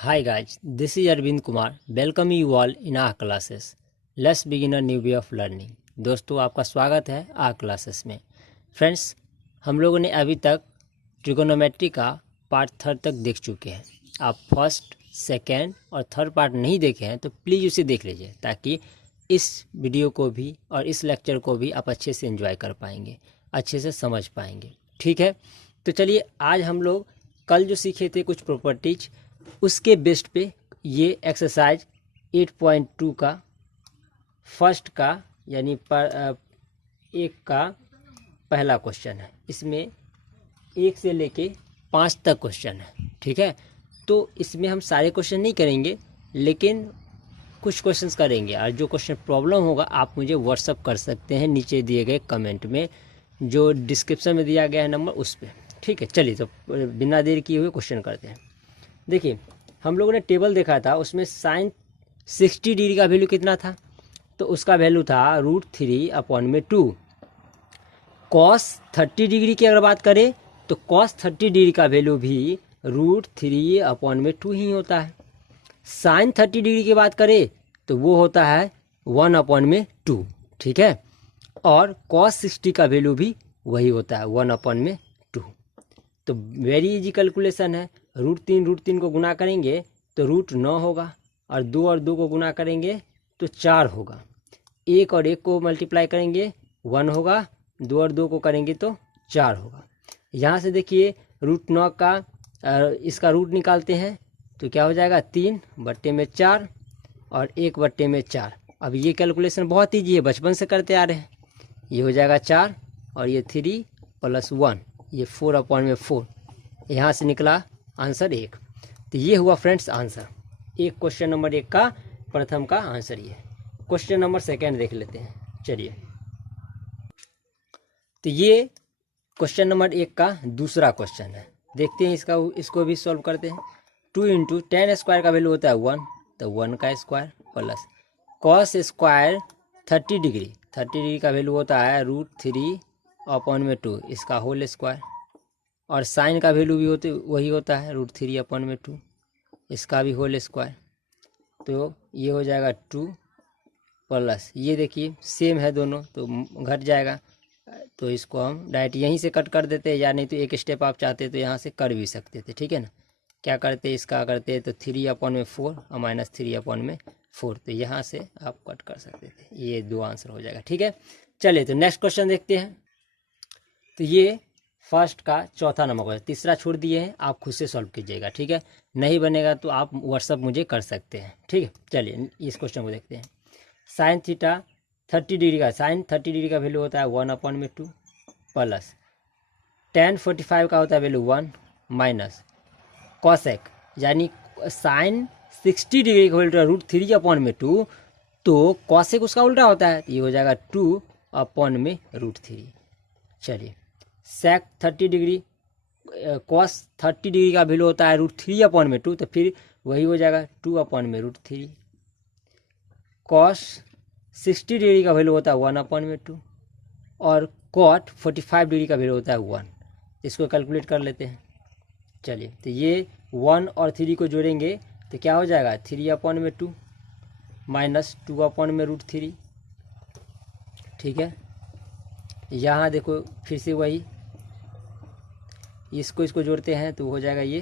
Hi guys, this is Arvind Kumar. Welcome you all in our classes. Let's begin a new way of learning. दोस्तों आपका स्वागत है are classes में। Friends, हम लोगों ने अभी तक ट्रिगोनोमेट्री का पार्ट 3 तक देख चुके हैं। आप फर्स्ट, सेकेंड और थर्ड पार्ट नहीं देखे हैं तो प्लीज़ उसे देख लीजिए, ताकि इस वीडियो को भी और इस लेक्चर को भी आप अच्छे से एंजॉय कर पाएंगे, अच्छे से समझ पाएंगे। ठीक है, तो चलिए आज हम लोग कल जो सीखे थे कुछ प्रॉपर्टीज, उसके बेस्ट पे ये एक्सरसाइज 8.2 का फर्स्ट का यानी एक का पहला क्वेश्चन है। इसमें 1 से लेके 5 तक क्वेश्चन है। ठीक है, तो इसमें हम सारे क्वेश्चन नहीं करेंगे, लेकिन कुछ क्वेश्चंस करेंगे। और जो क्वेश्चन प्रॉब्लम होगा आप मुझे व्हाट्सअप कर सकते हैं नीचे दिए गए कमेंट में, जो डिस्क्रिप्शन में दिया गया है नंबर उस पर। ठीक है, चलिए तो बिना देर किए हुए क्वेश्चन करते हैं। देखिए, हम लोगों ने टेबल देखा था, उसमें साइन 60 डिग्री का वैल्यू कितना था, तो उसका वैल्यू था √3/2। कॉस 30 डिग्री की अगर बात करें तो कॉस 30 डिग्री का वैल्यू भी √3/2 ही होता है। साइन 30 डिग्री की बात करें तो वो होता है 1/2। ठीक है, और कॉस 60 का वैल्यू भी वही होता है 1/2। तो वेरी इजी कैलकुलेशन है। √3 को गुना करेंगे तो √9 होगा, और 2 को गुना करेंगे तो 4 होगा। 1 और 1 को मल्टीप्लाई करेंगे 1 होगा, 2 को करेंगे तो 4 होगा। यहाँ से देखिए √9 का इसका रूट निकालते हैं तो क्या हो जाएगा 3/4 और 1/4। अब ये कैलकुलेशन बहुत ईजी है, बचपन से करते आ रहे हैं। ये हो जाएगा 4 और ये 3 + 1, ये 4/4। यहाँ से निकला आंसर 1। तो ये हुआ फ्रेंड्स आंसर। एक क्वेश्चन नंबर 1 का प्रथम का आंसर ये। क्वेश्चन नंबर 2 देख लेते हैं। चलिए, तो ये क्वेश्चन नंबर 1 का दूसरा क्वेश्चन है। देखते हैं इसको भी सॉल्व करते हैं। 2 × tan² का वैल्यू होता है 1, तो 1 का स्क्वायर प्लस cos² 30 डिग्री का वैल्यू होता है √3/2, इसका होल स्क्वायर। और साइन का वैल्यू भी वही होता है √3/2, इसका भी होल स्क्वायर। तो ये हो जाएगा 2 प्लस, ये देखिए सेम है दोनों तो घट जाएगा, तो इसको हम डायरेक्ट यहीं से कट कर देते हैं, या नहीं तो एक स्टेप आप चाहते तो यहाँ से कर भी सकते थे। ठीक है ना, क्या करते इसका करते तो 3/4 और -3/4, तो यहाँ से आप कट कर सकते थे। ये 2 आंसर हो जाएगा। ठीक है, चलिए तो नेक्स्ट क्वेश्चन देखते हैं। तो ये फर्स्ट का चौथा नंबर क्वेश्चन, तीसरा छोड़ दिए हैं, आप खुद से सॉल्व कीजिएगा। ठीक है, नहीं बनेगा तो आप व्हाट्सअप मुझे कर सकते हैं। ठीक है, चलिए इस क्वेश्चन को देखते हैं। साइन 30 डिग्री का वैल्यू होता है 1/2 प्लस tan 45 का होता है वैल्यू 1 माइनस कॉसेक यानी साइन 60 डिग्री का वैल्यू √3/2, तो कॉसेक उसका उल्टा होता है, तो ये हो जाएगा 2/√3। चलिए, सेक 30 डिग्री कॉस 30 डिग्री का वैल्यू होता है √3/2, तो फिर वही हो जाएगा 2/√3। कॉस 60 डिग्री का वैल्यू होता है 1/2, और कॉट 45 डिग्री का वैल्यू होता है 1। इसको कैलकुलेट कर लेते हैं। चलिए, तो ये 1 और 3 को जोड़ेंगे तो क्या हो जाएगा 3/2 माइनस 2/√3। ठीक है, यहाँ देखो फिर से वही इसको जोड़ते हैं तो हो जाएगा ये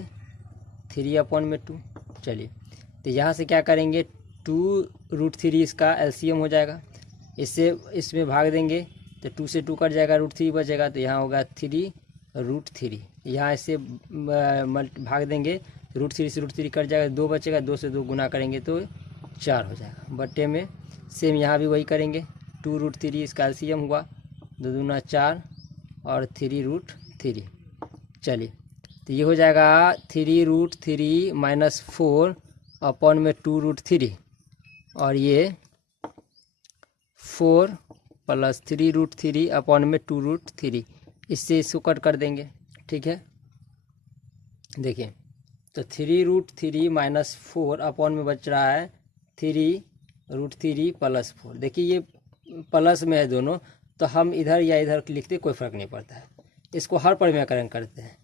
3/2। चलिए, तो यहाँ से क्या करेंगे 2√3 इसका एलसीएम हो जाएगा, इसमें भाग देंगे तो 2 से 2 कट जाएगा, √3 बचेगा, तो यहाँ होगा 3√3। यहाँ इससे भाग देंगे, √3 से √3 कट जाएगा, 2 बचेगा, 2 से 2 गुना करेंगे तो 4 हो जाएगा। बट्टे में सेम यहाँ भी वही करेंगे, 2√3 इसका एलसीएम हुआ, 2 दूना 4 और 3√3। चलिए, तो ये हो जाएगा 3√3 माइनस 4/2√3, और ये 4 प्लस 3√3/2√3, इससे इसको कट कर देंगे। ठीक है, देखिए तो 3√3 माइनस 4 अपॉन में बच रहा है 3√3 + 4। देखिए ये प्लस में है दोनों, तो हम इधर या इधर लिखते कोई फ़र्क नहीं पड़ता है। इसको हर परिमेयकरण करते हैं,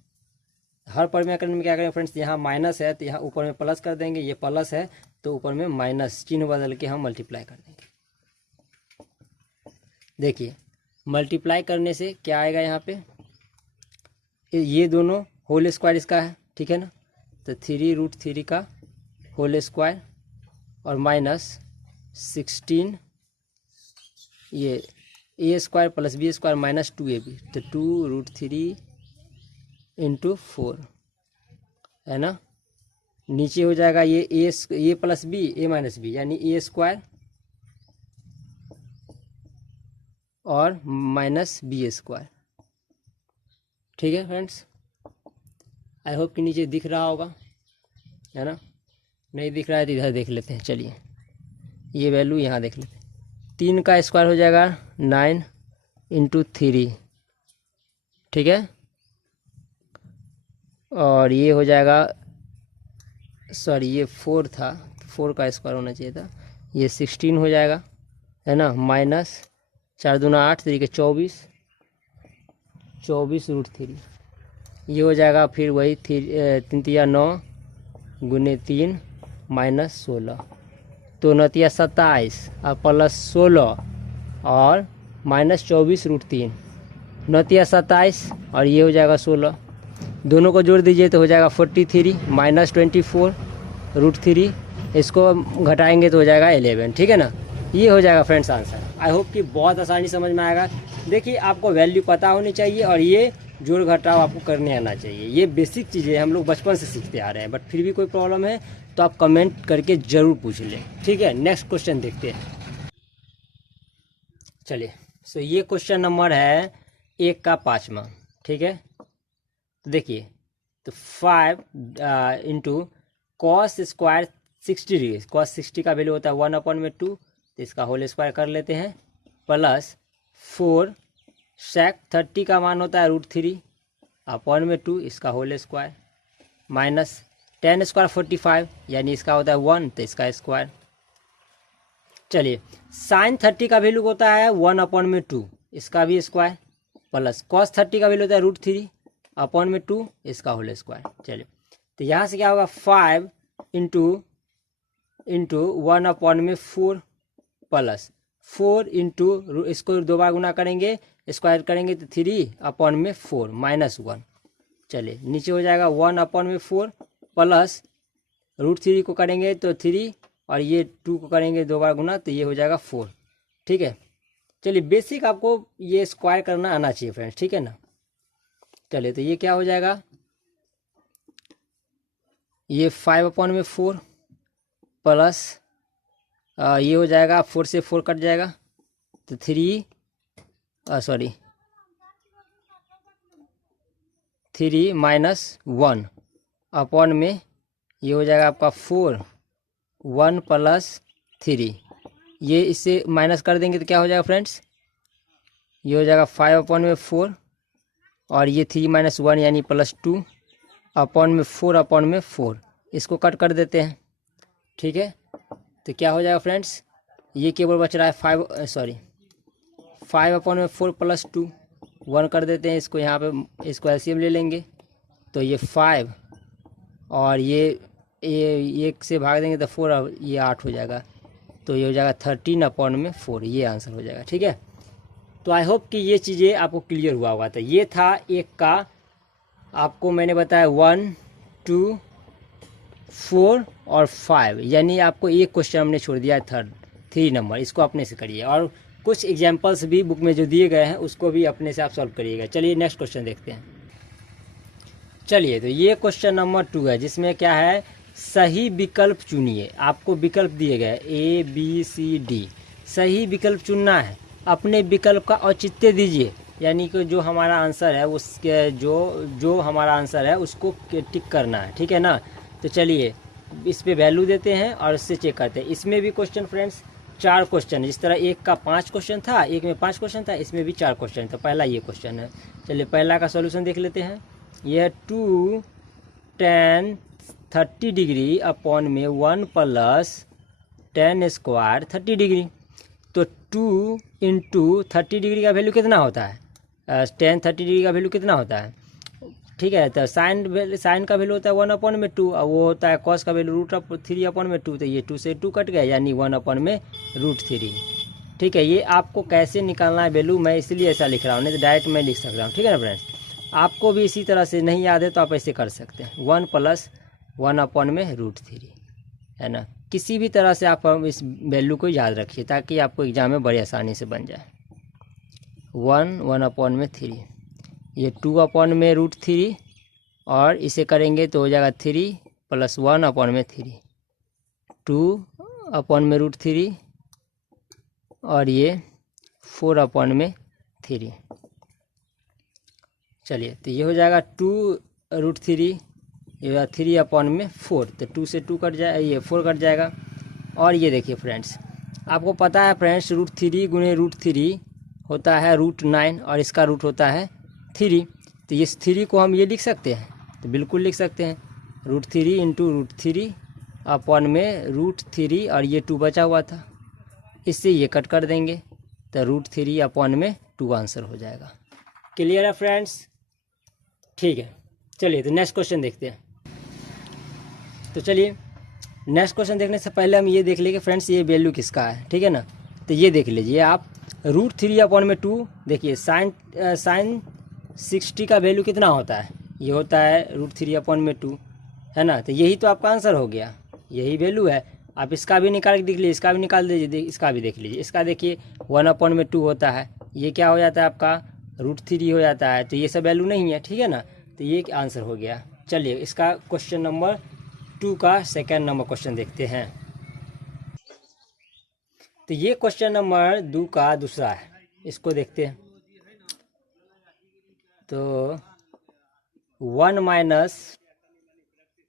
हर परिमेय में क्या करेंगे फ्रेंड्स, यहाँ माइनस है तो यहाँ ऊपर में प्लस कर देंगे, ये प्लस है तो ऊपर में माइनस चिन्ह बदल के हम मल्टीप्लाई कर देंगे। देखिए मल्टीप्लाई करने से क्या आएगा, यहाँ पे ये दोनों होल स्क्वायर इसका है, ठीक है ना, तो 3√3 का होल स्क्वायर और माइनस 16 ये A square plus B square minus 2ab, तो 2√3 इंटू 4 है ना। नीचे हो जाएगा ये प्लस बी ए माइनस बी, यानी ए स्क्वायर और माइनस बी स्क्वायर। ठीक है फ्रेंड्स, आई होप कि नीचे दिख रहा होगा, है ना। नहीं दिख रहा है तो इधर देख लेते हैं। चलिए ये वैल्यू यहाँ देख लेते हैं। 3 का स्क्वायर हो जाएगा 9 इंटू 3, ठीक है, और ये हो जाएगा, सॉरी ये 4 था, 4 का स्क्वायर होना चाहिए था, ये 16 हो जाएगा, है ना, माइनस 4 दूना 8 3 के 24√3, ये हो जाएगा फिर वही 3 तिया 9 गुने 3 माइनस 16, तो 9 तिया 27 और प्लस 16 और माइनस 24√3, 9 तिया 27 और ये हो जाएगा 16, दोनों को जोड़ दीजिए तो हो जाएगा 43 माइनस 24√3, इसको घटाएंगे तो हो जाएगा 11, ठीक है ना। ये हो जाएगा फ्रेंड्स आंसर। आई होप कि बहुत आसानी समझ में आएगा। देखिए आपको वैल्यू पता होनी चाहिए और ये जोड़ घटाव आपको करने आना चाहिए। ये बेसिक चीज़ें हम लोग बचपन से सीखते आ रहे हैं, बट फिर भी कोई प्रॉब्लम है तो आप कमेंट करके ज़रूर पूछ लें, ठीक है। नेक्स्ट क्वेश्चन देखते हैं। चलिए सो ये क्वेश्चन नंबर है 1 का 5वां, ठीक है। तो देखिए, तो 5 into cos square 60 degree, cos 60 का वैल्यू होता है 1/2, तो इसका होल स्क्वायर कर लेते हैं, प्लस 4 सेक 30 का मान होता है √3/2, इसका होल स्क्वायर, माइनस 10 स्क्वायर 45, यानी इसका होता है 1, तो इसका स्क्वायर। चलिए साइन 30 का वैल्यू होता है 1/2, इसका भी स्क्वायर, प्लस कॉस 30 का वैल्यू होता है √3/2, इसका होल स्क्वायर। चलिए तो यहाँ से क्या होगा, 5 इंटू 1/4 प्लस 4 इंटू, इसको 2 बार गुना करेंगे, स्क्वायर करेंगे तो 3/4 माइनस 1। चलिए नीचे हो जाएगा 1/4 प्लस √3 को करेंगे तो 3 और ये 2 को करेंगे 2 बार गुना तो ये हो जाएगा 4, ठीक है। चलिए बेसिक आपको ये स्क्वायर करना आना चाहिए फ्रेंड्स, ठीक है ना। चलिए तो ये क्या हो जाएगा, ये 5/4 प्लस ये हो जाएगा 4 से 4 कट जाएगा तो 3 माइनस 1 अपॉन में ये हो जाएगा आपका 4, 1 प्लस 3, ये इससे माइनस कर देंगे तो क्या हो जाएगा फ्रेंड्स, ये हो जाएगा 5/4 और ये 3 माइनस 1 यानी +2 अपॉन में 4/4, इसको कट कर देते हैं, ठीक है। तो क्या हो जाएगा फ्रेंड्स, ये केवल बच रहा है 5/4 प्लस 2, 1 कर देते हैं इसको, यहाँ पे इसको एलसीएम ले लेंगे तो ये 5 और ये 1 से भाग देंगे तो 4, और ये 8 हो जाएगा, तो ये हो जाएगा 13/4, ये आंसर हो जाएगा, ठीक है। तो आई होप कि ये चीज़ें आपको क्लियर हुआ होगा। तो ये था 1 का, आपको मैंने बताया 1, 2, 4 और 5, यानी आपको एक क्वेश्चन हमने छोड़ दिया है 3 नंबर, इसको अपने से करिए और कुछ एग्जाम्पल्स भी बुक में जो दिए गए हैं उसको भी अपने से आप सॉल्व करिएगा। चलिए नेक्स्ट क्वेश्चन देखते हैं। चलिए तो ये क्वेश्चन नंबर 2 है, जिसमें क्या है, सही विकल्प चुनिए। आपको विकल्प दिए गए ABCD, सही विकल्प चुनना है, अपने विकल्प का औचित्य दीजिए, यानी कि जो हमारा आंसर है उसके जो हमारा आंसर है उसको टिक करना है, ठीक है ना। तो चलिए इस पे वैल्यू देते हैं और इससे चेक करते हैं। इसमें भी क्वेश्चन फ्रेंड्स 4 क्वेश्चन, जिस तरह 1 का 5 क्वेश्चन था, 1 में 5 क्वेश्चन था, इसमें भी 4 क्वेश्चन था। पहला ये क्वेश्चन है, चलिए पहला का सॉल्यूशन देख लेते हैं। यह 2 tan 30 डिग्री अपॉन में 1 प्लस tan स्क्वायर 30 डिग्री, तो 2 इंटू 30 डिग्री का वैल्यू कितना होता है, tan 30 डिग्री का वैल्यू कितना होता है, ठीक है। तो साइन का वैल्यू होता है 1/2 और वो होता है कॉस का वैल्यू √3/2। तो ये 2 से 2 कट गया यानी 1/√3। ठीक है। ये आपको कैसे निकालना है वैल्यू मैं इसलिए ऐसा लिख रहा हूँ, नहीं तो डायरेक्ट मैं लिख सकता हूँ। ठीक है ना फ्रेंड्स, आपको भी इसी तरह से नहीं याद है तो आप ऐसे कर सकते हैं 1 + 1/√3, है ना। किसी भी तरह से आप इस वैल्यू को याद रखिए ताकि आपको एग्जाम में बड़ी आसानी से बन जाए। 1/3, ये 2/√3 और इसे करेंगे तो हो जाएगा 3 + 1/3, 2/√3 और ये 4/3। चलिए तो ये हो जाएगा 2√3, ये 3/4। तो 2 से 2 कट जाए, ये 4 कट जाएगा। और ये देखिए फ्रेंड्स, आपको पता है फ्रेंड्स √3 × √3 होता है √9 और इसका रूट होता है 3। तो इस 3 को हम ये लिख सकते हैं, तो बिल्कुल लिख सकते हैं। √3 × √3/√3 और ये 2 बचा हुआ था, इससे ये कट कर देंगे तो √3/2 आंसर हो जाएगा। क्लियर है फ्रेंड्स? ठीक है। चलिए तो नेक्स्ट क्वेश्चन देखते हैं। तो चलिए नेक्स्ट क्वेश्चन देखने से पहले हम ये देख लेंगे फ्रेंड्स ये वैल्यू किसका है। ठीक है ना, तो ये देख लीजिए आप √3/2। देखिए साइन 60 का वैल्यू कितना होता है, ये होता है √3/2, है ना। तो यही तो आपका आंसर हो गया, यही वैल्यू है। आप इसका भी निकाल के देख लीजिए, इसका भी निकाल दीजिए, इसका भी देख लीजिए। इसका देखिए 1/2 होता है, ये क्या हो जाता है आपका √3 हो जाता है। तो ये सब वैल्यू नहीं है, ठीक है ना। तो ये आंसर हो गया। चलिए इसका क्वेश्चन नंबर 2 का सेकेंड नंबर क्वेश्चन देखते हैं। तो ये क्वेश्चन नंबर 2 का दूसरा है, इसको देखते हैं। तो 1 -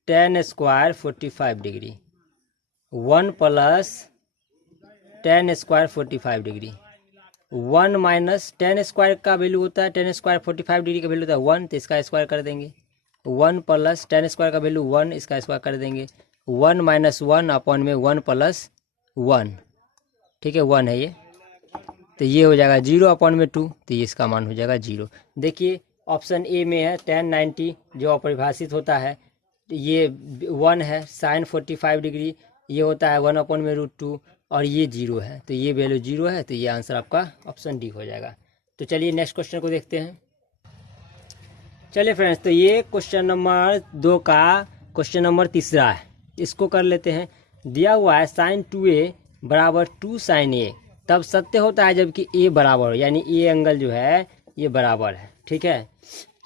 tan² 45 degree, 1 + tan² 45 degree. 1 - tan² का वैल्यू होता है, tan² 45 डिग्री का वैल्यू होता है 1, तो इसका स्क्वायर कर देंगे। 1 + tan² का वैल्यू 1, इसका स्क्वायर कर देंगे। 1 - 1/1 + 1, ठीक है 1 है ये। तो ये हो जाएगा 0/2, तो ये इसका मान हो जाएगा 0। देखिए ऑप्शन ए में है tan 90 जो अपरिभाषित होता है, ये 1 है। साइन 45 डिग्री ये होता है 1/√2 और ये 0 है, तो ये वैल्यू 0 है। तो ये आंसर आपका ऑप्शन डी हो जाएगा। तो चलिए नेक्स्ट क्वेश्चन को देखते हैं। चलिए फ्रेंड्स, तो ये क्वेश्चन नंबर 2 का क्वेश्चन नंबर तीसरा है, इसको कर लेते हैं। दिया हुआ है sin 2a = 2 sin a तब सत्य होता है जबकि a बराबर हो, यानी a एंगल जो है ये बराबर है। ठीक है,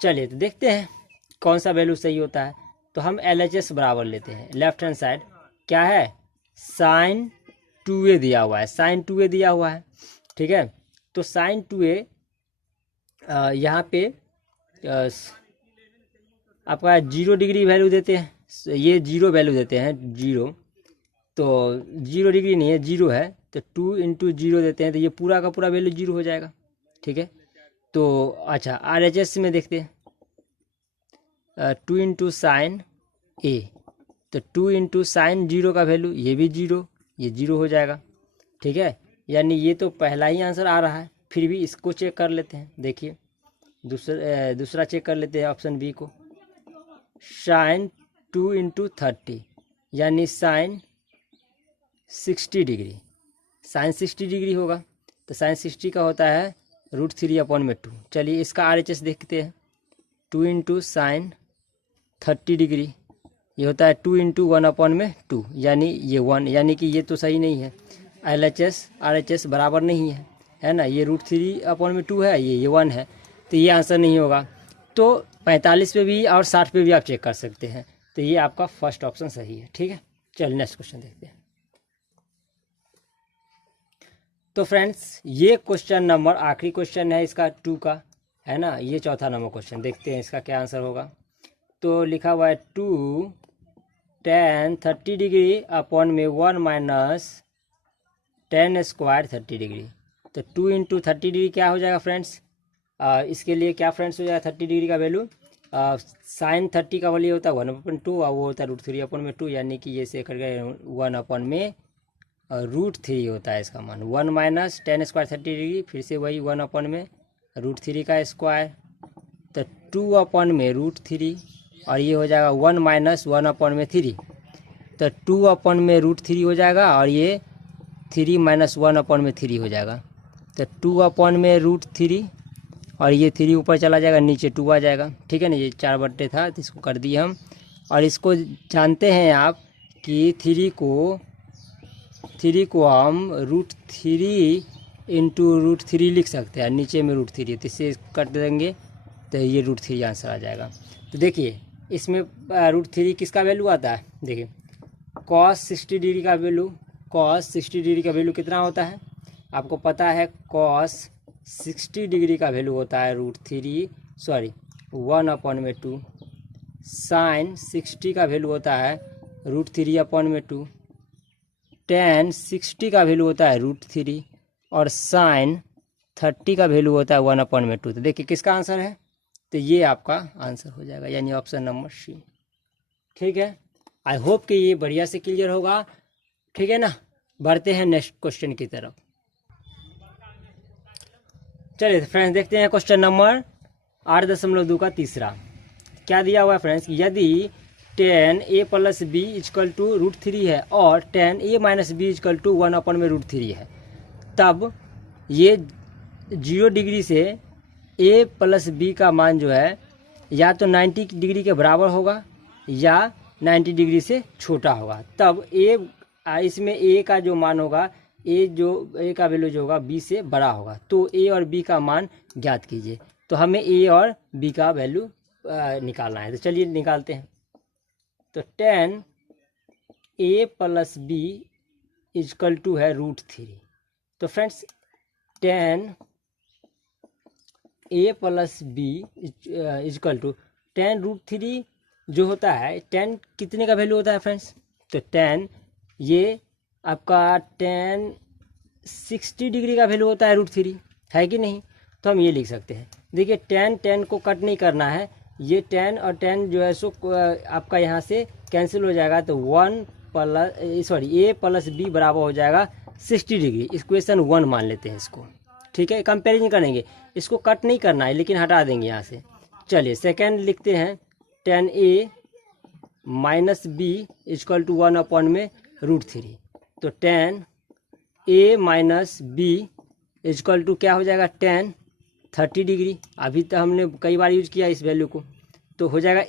चलिए तो देखते हैं कौन सा वैल्यू सही होता है। तो हम LHS बराबर लेते हैं। लेफ्ट हैंड साइड क्या है, sin 2a दिया हुआ है, sin 2a दिया हुआ है। ठीक है, तो sin 2a यहाँ पे आपका 0 डिग्री वैल्यू देते हैं, ये 0 वैल्यू देते हैं 0। तो 0 डिग्री नहीं है 0 है, तो 2 × 0 देते हैं, तो ये पूरा का पूरा वैल्यू 0 हो जाएगा। ठीक है, तो अच्छा RHS में देखते हैं। 2 × sin a, तो 2 × sin 0 का वैल्यू ये भी 0, ये 0 हो जाएगा। ठीक है, यानी ये तो पहला ही आंसर आ रहा है। फिर भी इसको चेक कर लेते हैं। देखिए दूसरा चेक कर लेते हैं ऑप्शन बी को। sin 2 × 30 यानी sin 60 डिग्री, sin 60 डिग्री होगा। तो sin 60 का होता है √3/2। चलिए इसका RHS देखते हैं। 2 × sin 30 डिग्री ये होता है 2 × 1/2, यानी ये 1, यानी कि ये तो सही नहीं है। LHS RHS बराबर नहीं है ना। ये √3/2 है, ये 1 है, तो ये आंसर नहीं होगा। तो 45 पे भी और 60 पे भी आप चेक कर सकते हैं। तो ये आपका फर्स्ट ऑप्शन सही है। ठीक है, चलिए नेक्स्ट क्वेश्चन देखते हैं। तो फ्रेंड्स ये क्वेश्चन नंबर आखिरी क्वेश्चन है इसका 2 का, है ना। ये चौथा नंबर क्वेश्चन, देखते हैं इसका क्या आंसर होगा। तो लिखा हुआ है 2 tan 30 डिग्री अपॉन में 1 - tan² 30 डिग्री। तो 2 × 30 डिग्री क्या हो जाएगा फ्रेंड्स, इसके लिए क्या फ्रेंड्स हो जाएगा 30 डिग्री का वैल्यू। sin 30 का वैल्यू होता है 1/2 और वो होता है √3/2, यानी कि ये से करके 1/√3 होता है इसका मान। 1 - tan² 30 डिग्री, फिर से वही 1/√3 का स्क्वायर, तो 2/√3 और ये हो जाएगा 1 - 1/3। तो 2/√3 हो जाएगा और ये 3 - 1/3 हो जाएगा। तो 2/√3 और ये 3 ऊपर चला जाएगा, नीचे 2 आ जाएगा। ठीक है ना, ये 4/3 था तो इसको कर दिए हम। और इसको जानते हैं आप कि 3 को हम √3 × √3 लिख सकते हैं, नीचे में √3 तो इससे कट देंगे तो ये √3 आंसर आ जाएगा। तो देखिए इसमें √3 किसका वैल्यू आता है, देखिए cos 60 डिग्री का वैल्यू कितना होता है आपको पता है। cos 60 डिग्री का वैल्यू होता है 1/2। sin 60 का वैल्यू होता है √3/2। tan 60 का वैल्यू होता है √3 और sin 30 का वैल्यू होता है 1/2। तो देखिए किसका आंसर है, तो ये आपका आंसर हो जाएगा, यानी ऑप्शन नंबर सी। ठीक है, आई होप कि ये बढ़िया से क्लियर होगा। ठीक है ना, बढ़ते हैं नेक्स्ट क्वेश्चन की तरफ। चलिए फ्रेंड्स देखते हैं क्वेश्चन नंबर 8.2 का तीसरा। क्या दिया हुआ है फ्रेंड्स, यदि tan a + b = √3 है और tan a - b = 1/√3 है, तब ये 0 डिग्री से a + b का मान जो है या तो 90 डिग्री के बराबर होगा या 90 डिग्री से छोटा होगा। तब इसमें a का जो मान होगा, a का वैल्यू जो होगा b से बड़ा होगा। तो a और b का मान ज्ञात कीजिए। तो हमें a और b का वैल्यू निकालना है, तो चलिए निकालते हैं। तो tan a + b = है √3। तो friends tan a + b = tan √3 जो होता है, tan कितने का वैल्यू होता है फ्रेंड्स, तो tan ये आपका tan 60 डिग्री का वैल्यू होता है √3, है कि नहीं। तो हम ये लिख सकते हैं, देखिए tan को कट नहीं करना है, ये tan और tan जो है सो आपका यहाँ से कैंसिल हो जाएगा। तो a + b बराबर हो जाएगा 60 डिग्री। इक्वेशन 1 मान लेते हैं इसको। ठीक है, कंपेरिजन करेंगे, इसको कट नहीं करना है लेकिन हटा देंगे यहाँ से। चलिए सेकेंड लिखते हैं, tan a - b = 1/√3। तो tan a - b = क्या हो जाएगा, tan 30 डिग्री। अभी तो हमने कई बार यूज किया इस वैल्यू को, तो हो जाएगा a -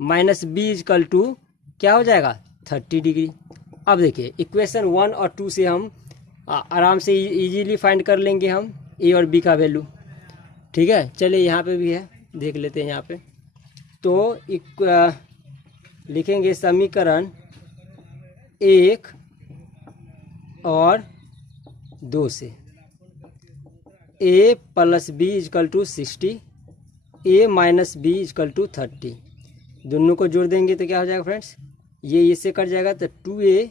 b = क्या हो जाएगा 30 डिग्री। अब देखिए इक्वेशन 1 और 2 से हम आराम से इजीली फाइंड कर लेंगे हम a और b का वैल्यू। ठीक है, चलिए यहाँ पे भी है, देख लेते हैं यहाँ पे। तो लिखेंगे समीकरण 1 और 2 से a + b = 60, a - b = 30। दोनों को जोड़ देंगे तो क्या हो जाएगा फ्रेंड्स, ये इससे कट जाएगा। तो 2a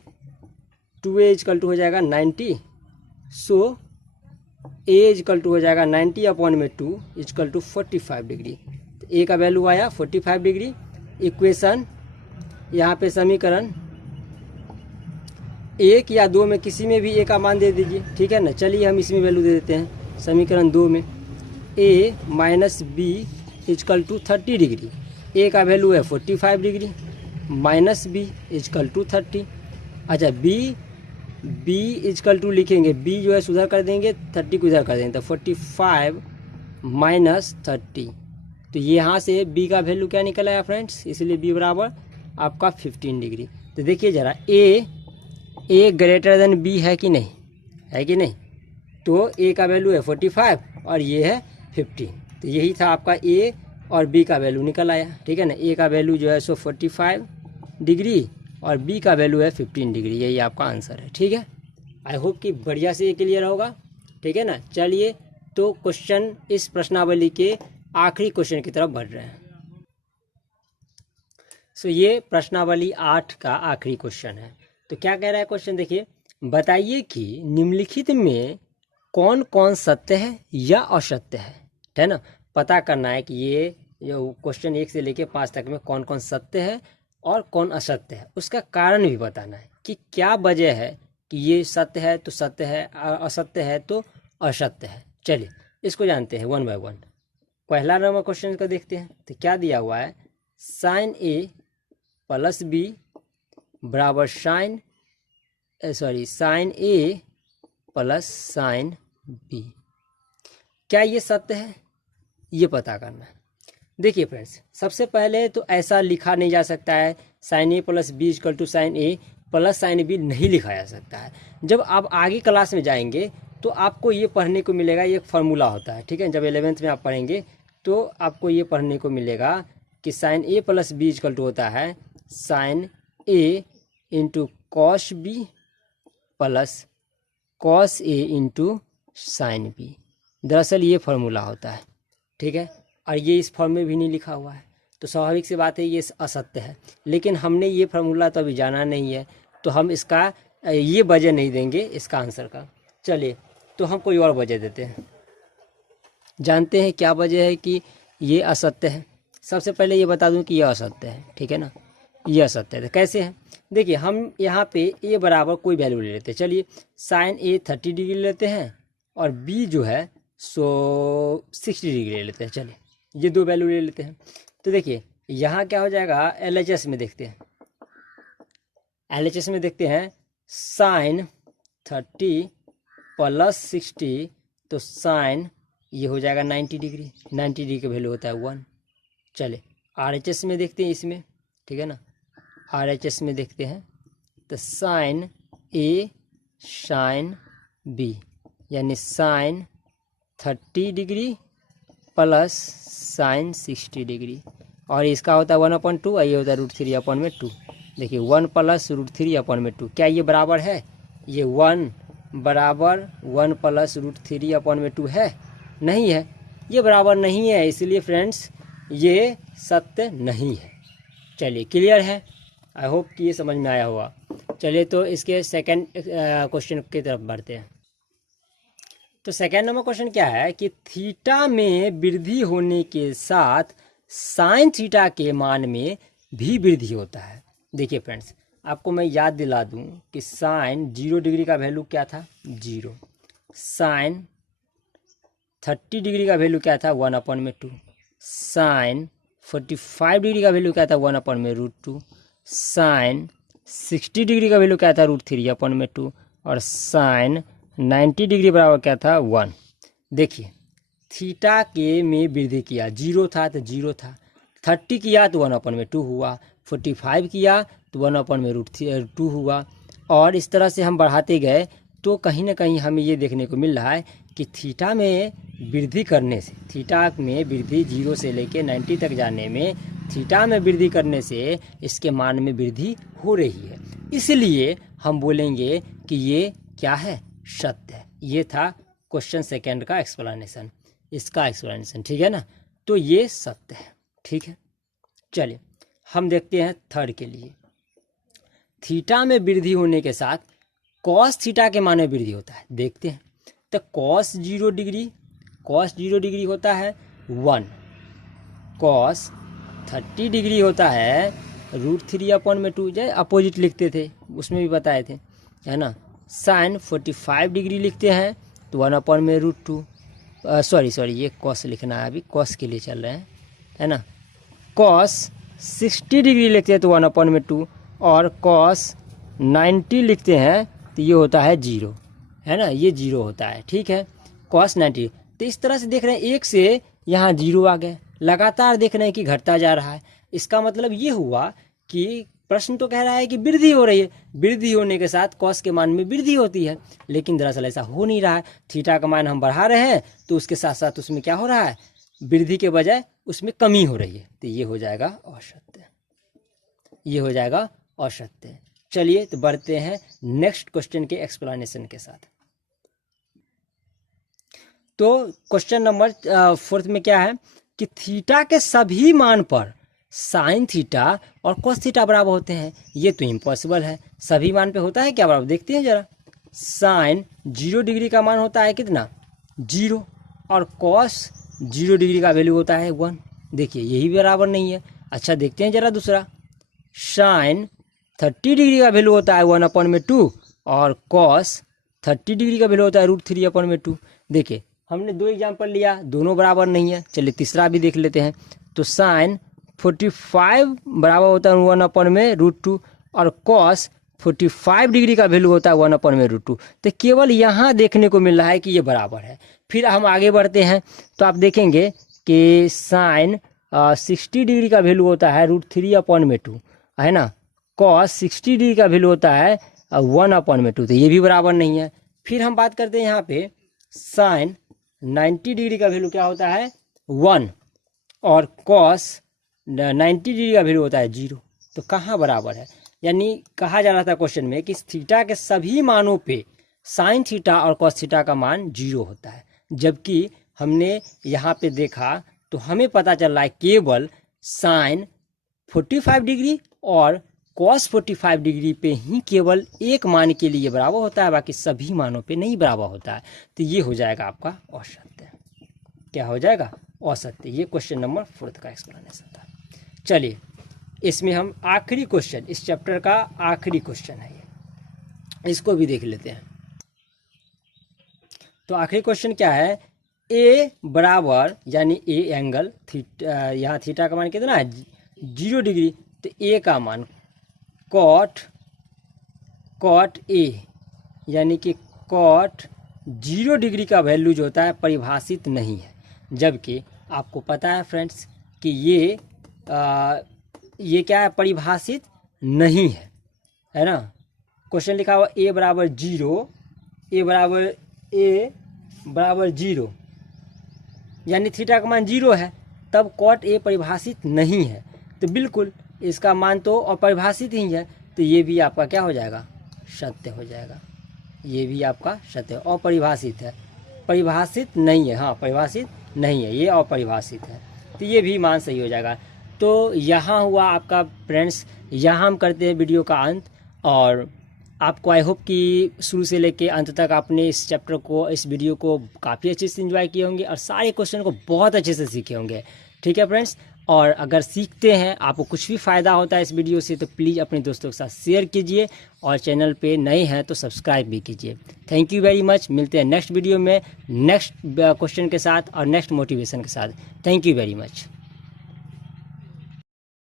= हो जाएगा 90। सो a = हो जाएगा 90/2 = 45 डिग्री। तो a का वैल्यू आया 45 डिग्री। इक्वेशन यहाँ पे समीकरण 1 या 2 में किसी में भी a का मान दे दीजिए। ठीक है ना, चलिए हम इसमें वैल्यू दे देते हैं समीकरण 2 में। a - b = 30 डिग्री, a का वैल्यू है 45 डिग्री, माइनस b = 30। अच्छा b = लिखेंगे, b जो है सुधर कर देंगे, 30 को इधर कर देंगे, तो 45 - 30। तो यहाँ से b का वैल्यू क्या निकल आया फ्रेंड्स, इसलिए b बराबर आपका 15 डिग्री। तो देखिए ज़रा a ग्रेटर देन b है कि नहीं, है कि नहीं। तो a का वैल्यू है 45 और ये है 15। तो यही था आपका a और b का वैल्यू निकल आया। ठीक है ना, a का वैल्यू जो है सो 45 डिग्री और b का वैल्यू है 15 डिग्री, यही आपका आंसर है। ठीक है, आई होप कि बढ़िया से ये क्लियर होगा। ठीक है ना, चलिए तो क्वेश्चन इस प्रश्नावली के आखिरी क्वेश्चन की तरफ बढ़ रहे हैं। सो ये प्रश्नावली 8 का आखिरी क्वेश्चन है। तो क्या कह रहा है क्वेश्चन, देखिए, बताइए कि निम्नलिखित में कौन कौन सत्य है या असत्य है ना। पता करना है कि ये क्वेश्चन 1 से लेकर 5 तक में कौन कौन सत्य है और कौन असत्य है, उसका कारण भी बताना है कि क्या वजह है कि ये सत्य है तो सत्य है, असत्य है तो असत्य है। चलिए इसको जानते हैं 1 बाय 1। पहला नंबर क्वेश्चन को देखते हैं। तो क्या दिया हुआ है, साइन ए प्लस बी बराबर sign A plus sine B. क्या ये सत्य है, ये पता करना है। देखिए फ्रेंड्स, सबसे पहले तो ऐसा लिखा नहीं जा सकता है sine A plus B equal to sine A plus sine B, नहीं लिखा जा सकता है। जब आप आगे क्लास में जाएंगे तो आपको ये पढ़ने को मिलेगा, ये एक फार्मूला होता है, ठीक है। जब 11th में आप पढ़ेंगे तो आपको ये पढ़ने को मिलेगा कि sine A plus B equal to होता है sine A into cos B plus cos A into sine B. दरअसल ये फार्मूला होता है, ठीक है। और ये इस फॉर्म में भी नहीं लिखा हुआ है, तो स्वाभाविक सी बात है ये असत्य है। लेकिन हमने ये फार्मूला तो अभी जाना नहीं है, तो हम इसका ये वजह नहीं देंगे इसका आंसर का। चलिए, तो हम कोई और वजह देते हैं। जानते हैं क्या वजह है कि ये असत्य है। सबसे पहले ये बता दूं कि ये असत्य है, ठीक है ना, ये असत्य है। तो कैसे है, देखिए हम यहाँ पे ए बराबर कोई वैल्यू ले लेते हैं। चलिए, साइन ए 30 डिग्री लेते हैं और बी जो है 60 डिग्री ले लेते हैं। चलिए, ये दो वैल्यू ले लेते हैं। तो देखिए यहाँ क्या हो जाएगा, LHS में देखते हैं। LHS में देखते हैं साइन 30 प्लस 60, तो साइन ये हो जाएगा 90 डिग्री। 90 डिग्री का वैल्यू होता है 1। चले RHS में देखते हैं इसमें, ठीक है ना। RHS में देखते हैं तो साइन ए साइन बी, यानी sine 30 degree plus sine 60 degree, और इसका होता है 1/2 और ये होता है √3/2। देखिए 1 प्लस √3/2, क्या ये बराबर है, ये 1 बराबर 1 प्लस √3/2 है, नहीं है, ये बराबर नहीं है। इसलिए फ्रेंड्स ये सत्य नहीं है। चलिए, क्लियर है, आई होप कि ये समझ में आया होगा। चलिए, तो इसके सेकंड क्वेश्चन की तरफ बढ़ते हैं। तो सेकंड नंबर क्वेश्चन क्या है कि थीटा में वृद्धि होने के साथ साइन थीटा के मान में भी वृद्धि होता है। देखिए फ्रेंड्स, आपको मैं याद दिला दूं कि साइन 0 डिग्री का वैल्यू क्या था, 0। साइन 30 डिग्री का वैल्यू क्या था, 1/2। साइन 45 डिग्री का वैल्यू क्या था, 1/√2। साइन 60 डिग्री का वैल्यू क्या था, √3/2। और साइन 90 डिग्री बराबर क्या था, 1। देखिए थीटा के में वृद्धि किया, 0 था तो 0 था, 30 किया तो 1/2 हुआ, 45 किया तो 1/√2 हुआ, और इस तरह से हम बढ़ाते गए। तो कहीं ना कहीं हमें ये देखने को मिल रहा है कि थीटा में वृद्धि करने से, थीटा में वृद्धि 0 से लेके 90 तक जाने में, थीटा में वृद्धि करने से इसके मान में वृद्धि हो रही है। इसलिए हम बोलेंगे कि ये क्या है, सत्य है। ये था क्वेश्चन सेकंड का एक्सप्लेनेशन, इसका एक्सप्लेनेशन, ठीक है ना। तो ये सत्य है, ठीक है। चलिए हम देखते हैं थर्ड के लिए। थीटा में वृद्धि होने के साथ कॉस थीटा के मान में वृद्धि होता है। देखते हैं, तो कॉस 0 डिग्री होता है 1, कॉस 30 डिग्री होता है √3/2, जैसे अपोजिट लिखते थे उसमें भी बताए थे, है ना। साइन 45 डिग्री लिखते हैं तो 1/√2, सॉरी ये कॉस लिखना है, अभी कॉस के लिए चल रहे हैं, है ना। कॉस 60 डिग्री लिखते हैं तो 1/2, और कॉस 90 लिखते हैं तो ये होता है 0, है ना, ये 0 होता है, ठीक है। कॉस 90, तो इस तरह से देख रहे हैं, एक से यहाँ 0 आ गए, लगातार देख रहे हैं कि घटता जा रहा है। इसका मतलब ये हुआ कि प्रश्न तो कह रहा है कि वृद्धि हो रही है, वृद्धि होने के साथ कॉस के मान में वृद्धि होती है, लेकिन दरअसल ऐसा हो नहीं रहा है। थीटा का मान हम बढ़ा रहे हैं तो उसके साथ साथ उसमें क्या हो रहा है, वृद्धि के बजाय उसमें कमी हो रही है, तो ये हो जाएगा असत्य, ये हो जाएगा असत्य। चलिए तो बढ़ते हैं नेक्स्ट क्वेश्चन के एक्सप्लेनेशन के साथ। तो क्वेश्चन नंबर 4 में क्या है कि थीटा के सभी मान पर साइन थीटा और कॉस थीटा बराबर होते हैं। ये तो इम्पॉसिबल है, सभी मान पे होता है क्या बराबर, देखते हैं जरा। साइन 0 डिग्री का मान होता है कितना, 0, और कॉस 0 डिग्री का वैल्यू होता है 1। देखिए यही बराबर नहीं है। अच्छा देखते हैं जरा दूसरा, साइन 30 डिग्री का वैल्यू होता है 1/2, और कॉस 30 डिग्री का वैल्यू होता है √3/2। देखिए हमने 2 एग्जाम्पल लिया, दोनों बराबर नहीं है। चलिए तीसरा भी देख लेते हैं। तो साइन 45 बराबर होता है 1/√2 और कॉस 45 डिग्री का वैल्यू होता है 1/√2। तो केवल यहाँ देखने को मिल रहा है कि ये बराबर है। फिर हम आगे बढ़ते हैं तो आप देखेंगे कि साइन 60 डिग्री का वैल्यू होता है √3/2, है ना। कॉस 60 डिग्री का वैल्यू होता है 1/2, तो ये भी बराबर नहीं है। फिर हम बात करते हैं यहाँ पे साइन 90 डिग्री का वैल्यू क्या होता है 1 और कॉस 90 डिग्री का वैल्यू होता है 0। तो कहाँ बराबर है? यानी कहा जा रहा था क्वेश्चन में कि थीटा के सभी मानों पे साइन थीटा और कॉस थीटा का मान 0 होता है, जबकि हमने यहाँ पे देखा तो हमें पता चल रहा है केवल साइन 45 डिग्री और कॉस 45 डिग्री पे ही केवल एक मान के लिए बराबर होता है, बाकी सभी मानों पे नहीं बराबर होता है। तो ये हो जाएगा आपका औसत्य। क्या हो जाएगा? औसत्य। ये क्वेश्चन नंबर 4 का एक्सप्लेनेशन था। चलिए इसमें हम आखिरी क्वेश्चन, इस चैप्टर का आखिरी क्वेश्चन है ये, इसको भी देख लेते हैं। तो आखिरी क्वेश्चन क्या है? ए बराबर यानी ए एंगल थीटा, यहाँ थीटा का मान कितना है 0 डिग्री, तो ए का मान कॉट ए यानी कि कॉट 0 डिग्री का वैल्यू जो होता है परिभाषित नहीं है। जबकि आपको पता है फ्रेंड्स कि ये क्या है? परिभाषित नहीं है ना। क्वेश्चन लिखा हुआ ए बराबर 0, ए बराबर 0 यानी थीटा का मान 0 है, तब कॉट ए परिभाषित नहीं है। तो बिल्कुल इसका मान तो अपरिभाषित ही है, तो ये भी आपका क्या हो जाएगा? सत्य हो जाएगा। ये भी आपका सत्य, अपरिभाषित है, परिभाषित नहीं है। हाँ, परिभाषित नहीं है, ये अपरिभाषित है, तो ये भी मान सही हो जाएगा। तो यहाँ हुआ आपका फ्रेंड्स, यहाँ हम करते हैं वीडियो का अंत। और आपको आई होप कि शुरू से लेके अंत तक आपने इस चैप्टर को, इस वीडियो को काफ़ी अच्छे से एंजॉय किए होंगे और सारे क्वेश्चन को बहुत अच्छे से सीखे होंगे। ठीक है फ्रेंड्स, और अगर सीखते हैं, आपको कुछ भी फ़ायदा होता है इस वीडियो से, तो प्लीज़ अपने दोस्तों के साथ शेयर कीजिए और चैनल पे नए हैं तो सब्सक्राइब भी कीजिए। Thank you very much. मिलते हैं नेक्स्ट वीडियो में नेक्स्ट क्वेश्चन के साथ और नेक्स्ट मोटिवेशन के साथ। Thank you very much.